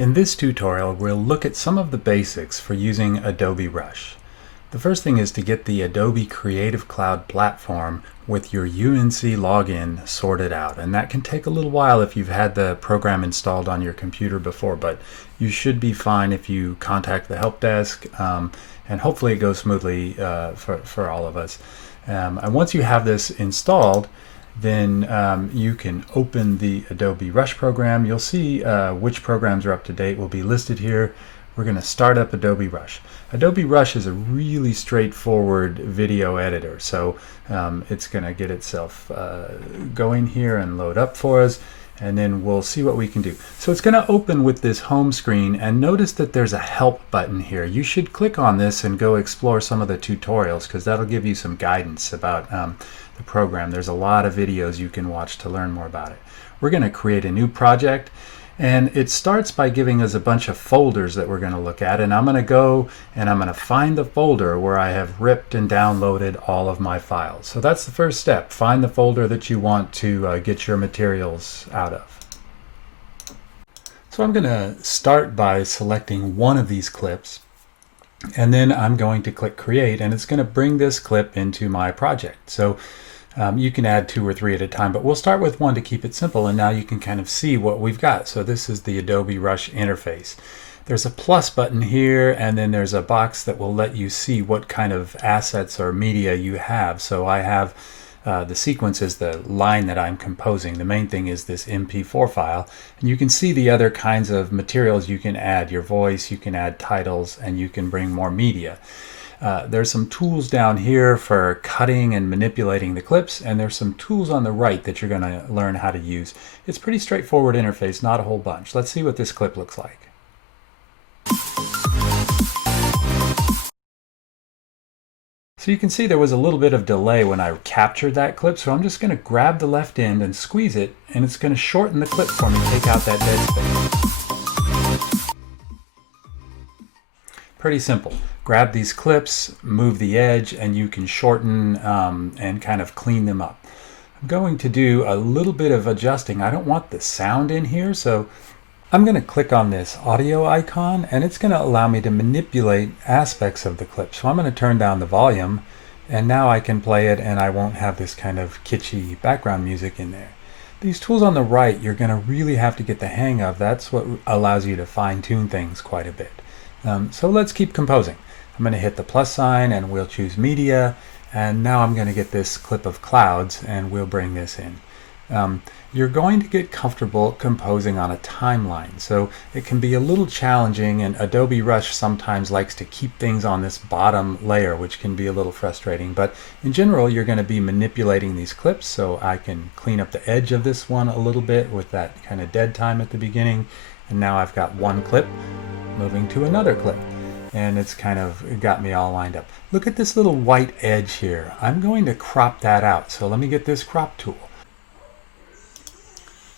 In this tutorial, we'll look at some of the basics for using Adobe Rush. The first thing is to get the Adobe Creative Cloud platform with your UNC login sorted out. And that can take a little while if you've had the program installed on your computer before, but you should be fine if you contact the help desk, and hopefully it goes smoothly for all of us. And once you have this installed, then you can open the Adobe Rush program. You'll see which programs are up to date will be listed here. We're going to start up Adobe Rush. Adobe Rush is a really straightforward video editor, so it's going to get itself going here and load up for us, and then we'll see what we can do. So it's going to open with this home screen, and notice that there's a help button here. You should click on this and go explore some of the tutorials, because that'll give you some guidance about the program. There's a lot of videos you can watch to learn more about it. We're going to create a new project, and it starts by giving us a bunch of folders that we're going to look at, and I'm going to go and I'm going to find the folder where I have ripped and downloaded all of my files. So that's the first step. Find the folder that you want to get your materials out of. So I'm going to start by selecting one of these clips, and then I'm going to click create, and it's going to bring this clip into my project. So you can add 2 or 3 at a time, but we'll start with one to keep it simple, and now you can kind of see what we've got. So this is the Adobe Rush interface. There's a plus button here, and then there's a box that will let you see what kind of assets or media you have. So I have the sequence is the line that I'm composing. The main thing is this MP4 file, and you can see the other kinds of materials you can add. Your voice, you can add titles, and you can bring more media. There's some tools down here for cutting and manipulating the clips, and there's some tools on the right that you're going to learn how to use. It's a pretty straightforward interface, not a whole bunch. Let's see what this clip looks like. So you can see there was a little bit of delay when I captured that clip, so I'm just going to grab the left end and squeeze it, and it's going to shorten the clip for me, take out that dead space. Pretty simple. Grab these clips, move the edge, and you can shorten and kind of clean them up. I'm going to do a little bit of adjusting. I don't want the sound in here, so I'm going to click on this audio icon, and it's going to allow me to manipulate aspects of the clip. So I'm going to turn down the volume, and now I can play it, and I won't have this kind of kitschy background music in there. These tools on the right, you're going to really have to get the hang of. That's what allows you to fine-tune things quite a bit. So let's keep composing. I'm going to hit the plus sign, and we'll choose media, and now I'm going to get this clip of clouds, and we'll bring this in. You're going to get comfortable composing on a timeline, so it can be a little challenging, and Adobe Rush sometimes likes to keep things on this bottom layer, which can be a little frustrating, but in general you're going to be manipulating these clips, so I can clean up the edge of this one a little bit with that kind of dead time at the beginning, and now I've got one clip moving to another clip, and it's kind of got me all lined up. Look at this little white edge here. I'm going to crop that out, so let me get this crop tool.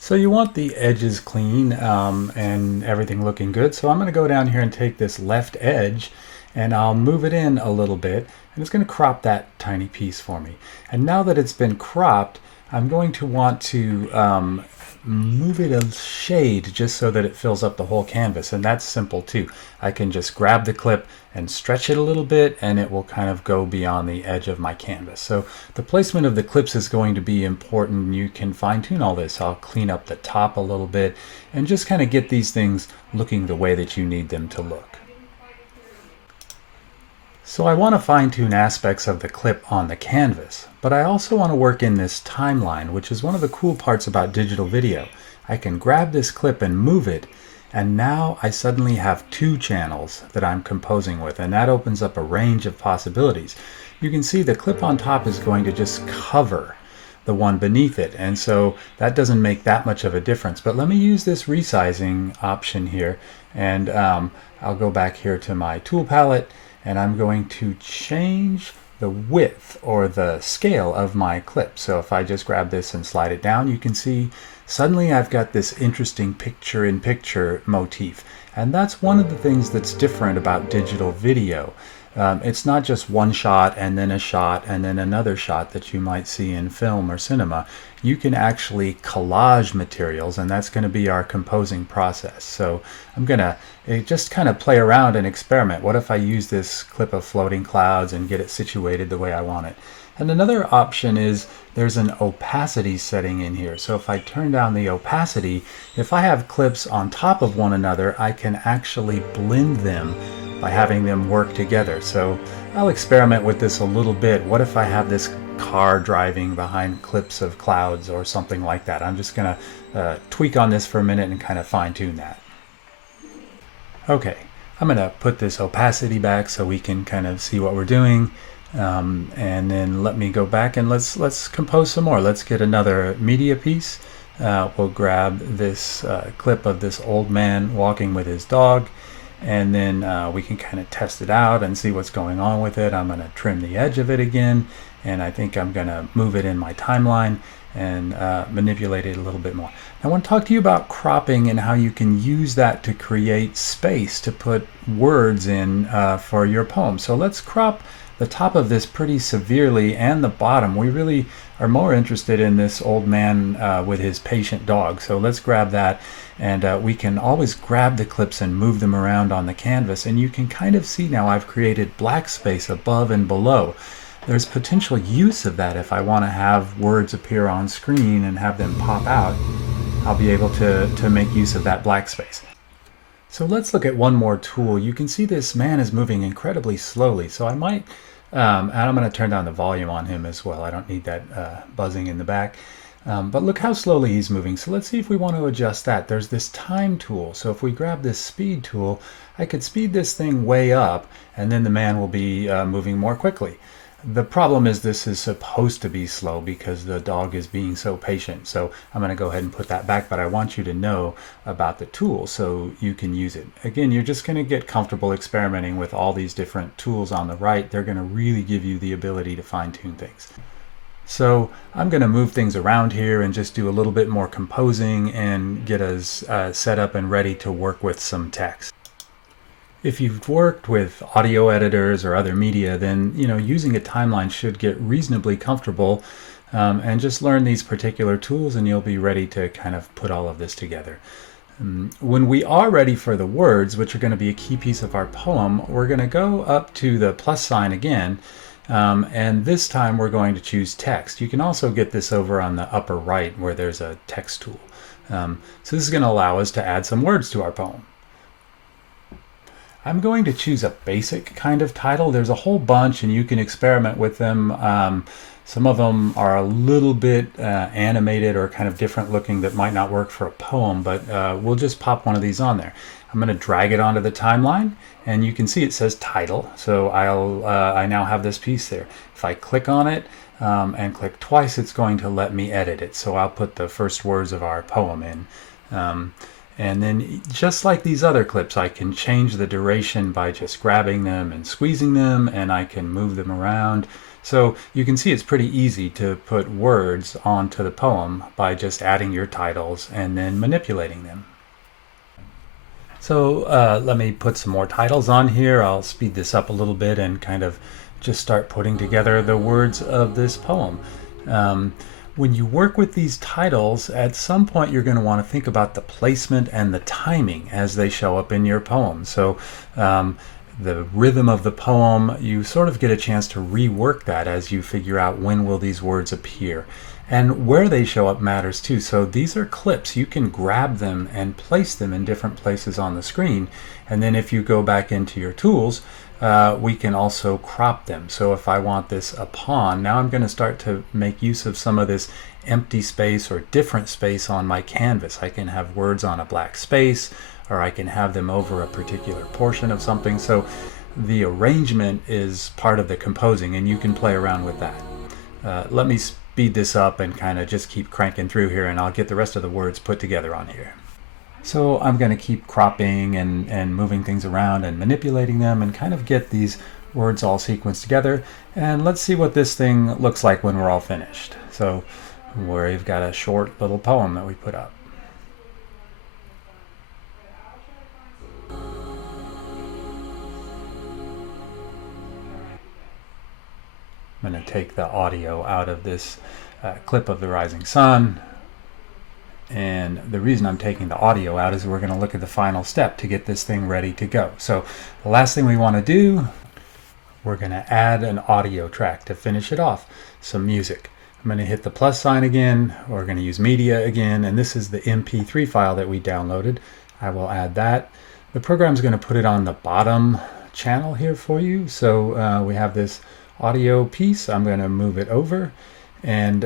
So you want the edges clean and everything looking good, so I'm going to go down here and take this left edge, and I'll move it in a little bit, and it's going to crop that tiny piece for me. And now that it's been cropped, I'm going to want to move it a shade just so that it fills up the whole canvas, and that's simple too. I can just grab the clip and stretch it a little bit, and it will kind of go beyond the edge of my canvas. So the placement of the clips is going to be important. You can fine-tune all this. I'll clean up the top a little bit and just kind of get these things looking the way that you need them to look. So I want to fine-tune aspects of the clip on the canvas, but I also want to work in this timeline, which is one of the cool parts about digital video. I can grab this clip and move it, and now I suddenly have 2 channels that I'm composing with, and that opens up a range of possibilities. You can see the clip on top is going to just cover the one beneath it, and so that doesn't make that much of a difference. But let me use this resizing option here, and I'll go back here to my tool palette, and I'm going to change the width or the scale of my clip. So if I just grab this and slide it down, you can see suddenly I've got this interesting picture-in-picture motif. And that's one of the things that's different about digital video. it's not just one shot and then a shot and then another shot that you might see in film or cinema. You can actually collage materials, and that's going to be our composing process. So I'm going to just kind of play around and experiment. What if I use this clip of floating clouds and get it situated the way I want it? And another option is there's an opacity setting in here. So if I turn down the opacity, if I have clips on top of one another, I can actually blend them by having them work together. So I'll experiment with this a little bit. What if I have this car driving behind clips of clouds or something like that? I'm just going to tweak on this for a minute and kind of fine tune that. Okay, I'm going to put this opacity back so we can kind of see what we're doing. And then let me go back and let's compose some more. Let's get another media piece. We'll grab this clip of this old man walking with his dog, and then we can kind of test it out and see what's going on with it. I'm going to trim the edge of it again, and I think I'm going to move it in my timeline and manipulate it a little bit more. I want to talk to you about cropping and how you can use that to create space to put words in for your poem. So let's crop the top of this pretty severely and the bottom. We really are more interested in this old man with his patient dog. So let's grab that, and we can always grab the clips and move them around on the canvas, and you can kind of see now I've created black space above and below. There's potential use of that. If I want to have words appear on screen and have them pop out, I'll be able to make use of that black space. So let's look at one more tool. You can see this man is moving incredibly slowly, so I might and I'm going to turn down the volume on him as well. I don't need that buzzing in the back. But look how slowly he's moving. So let's see if we want to adjust that. There's this time tool. So if we grab this speed tool, I could speed this thing way up, and then the man will be moving more quickly. The problem is this is supposed to be slow because the dog is being so patient. So I'm going to go ahead and put that back, but I want you to know about the tool so you can use it. Again, you're just going to get comfortable experimenting with all these different tools on the right. They're going to really give you the ability to fine-tune things. So I'm going to move things around here and just do a little bit more composing and get us set up and ready to work with some text. If you've worked with audio editors or other media, then using a timeline should get reasonably comfortable, and just learn these particular tools and you'll be ready to kind of put all of this together. When we are ready for the words, which are going to be a key piece of our poem, we're going to go up to the plus sign again, and this time we're going to choose text. You can also get this over on the upper right where there's a text tool. So this is going to allow us to add some words to our poem. I'm going to choose a basic kind of title. There's a whole bunch and you can experiment with them. Some of them are a little bit animated or kind of different looking that might not work for a poem, but we'll just pop one of these on there. I'm going to drag it onto the timeline, and you can see it says title. So I now have this piece there. If I click on it and click twice, it's going to let me edit it. So I'll put the first words of our poem in. And then just like these other clips, I can change the duration by just grabbing them and squeezing them, and I can move them around. So you can see it's pretty easy to put words onto the poem by just adding your titles and then manipulating them. So let me put some more titles on here. I'll speed this up a little bit and kind of just start putting together the words of this poem. When you work with these titles, at some point you're going to want to think about the placement and the timing as they show up in your poem. So the rhythm of the poem, you sort of get a chance to rework that as you figure out when will these words appear. And where they show up matters too. So these are clips. You can grab them and place them in different places on the screen. And then if you go back into your tools, we can also crop them. So if I want this upon, now I'm going to start to make use of some of this empty space or different space on my canvas. I can have words on a black space, or I can have them over a particular portion of something. So the arrangement is part of the composing, and you can play around with that. Let me speed this up and kind of just keep cranking through here, and I'll get the rest of the words put together on here. So I'm going to keep cropping and moving things around and manipulating them and kind of get these words all sequenced together. And let's see what this thing looks like when we're all finished. So we've got a short little poem that we put up. going to take the audio out of this clip of the rising sun. And the reason I'm taking the audio out is we're going to look at the final step to get this thing ready to go. So the last thing we want to do, we're going to add an audio track to finish it off, some music. I'm going to hit the plus sign again. We're going to use media again, and this is the MP3 file that we downloaded. I will add that. The program's going to put it on the bottom channel here for you. So we have this audio piece. I'm going to move it over. And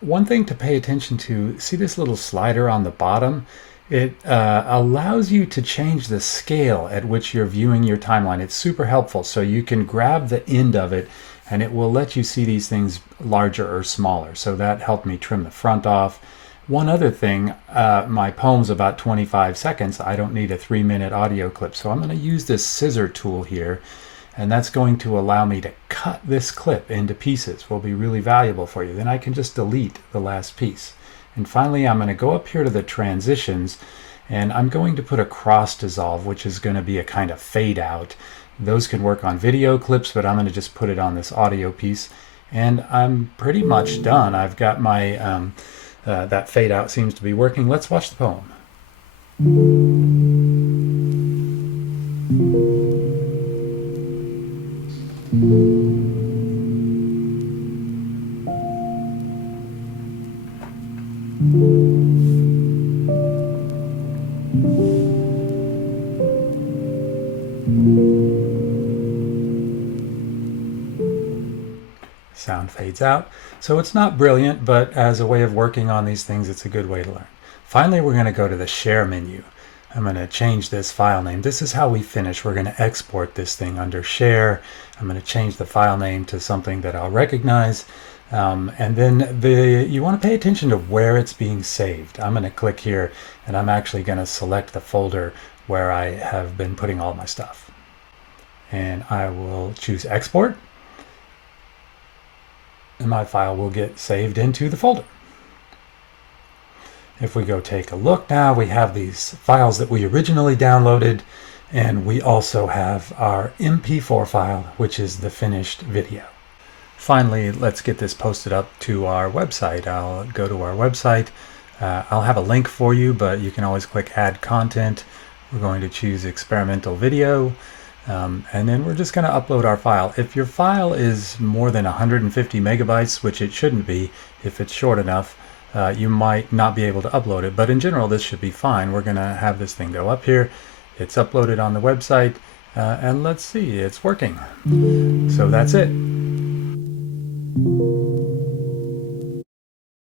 one thing to pay attention to, see this little slider on the bottom? It allows you to change the scale at which you're viewing your timeline. It's super helpful. So you can grab the end of it and it will let you see these things larger or smaller. So that helped me trim the front off. One other thing, my poem's about 25 seconds. I don't need a 3-minute audio clip. So I'm going to use this scissor tool here. And that's going to allow me to cut this clip into pieces. Will be really valuable for you. Then I can just delete the last piece. And finally, I'm going to go up here to the transitions, and I'm going to put a cross dissolve, which is going to be a kind of fade out. Those can work on video clips, but I'm going to just put it on this audio piece. And I'm pretty much done. I've got my, that fade out seems to be working. Let's watch the poem. Sound fades out. So it's not brilliant, but as a way of working on these things, it's a good way to learn. Finally, we're going to go to the share menu. I'm going to change this file name. This is how we finish. We're going to export this thing under share. I'm going to change the file name to something that I'll recognize. And then you want to pay attention to where it's being saved. I'm going to click here and I'm actually going to select the folder where I have been putting all my stuff. And I will choose export. And my file will get saved into the folder. If we go take a look now, we have these files that we originally downloaded, and we also have our MP4 file, which is the finished video. Finally, let's get this posted up to our website. I'll go to our website. I'll have a link for you, but you can always click Add Content. We're going to choose Experimental Video, and then we're just going to upload our file. If your file is more than 150 megabytes, which it shouldn't be if it's short enough, you might not be able to upload it, but in general this should be fine. We're going to have this thing go up here. It's uploaded on the website, and let's see, it's working. So that's it.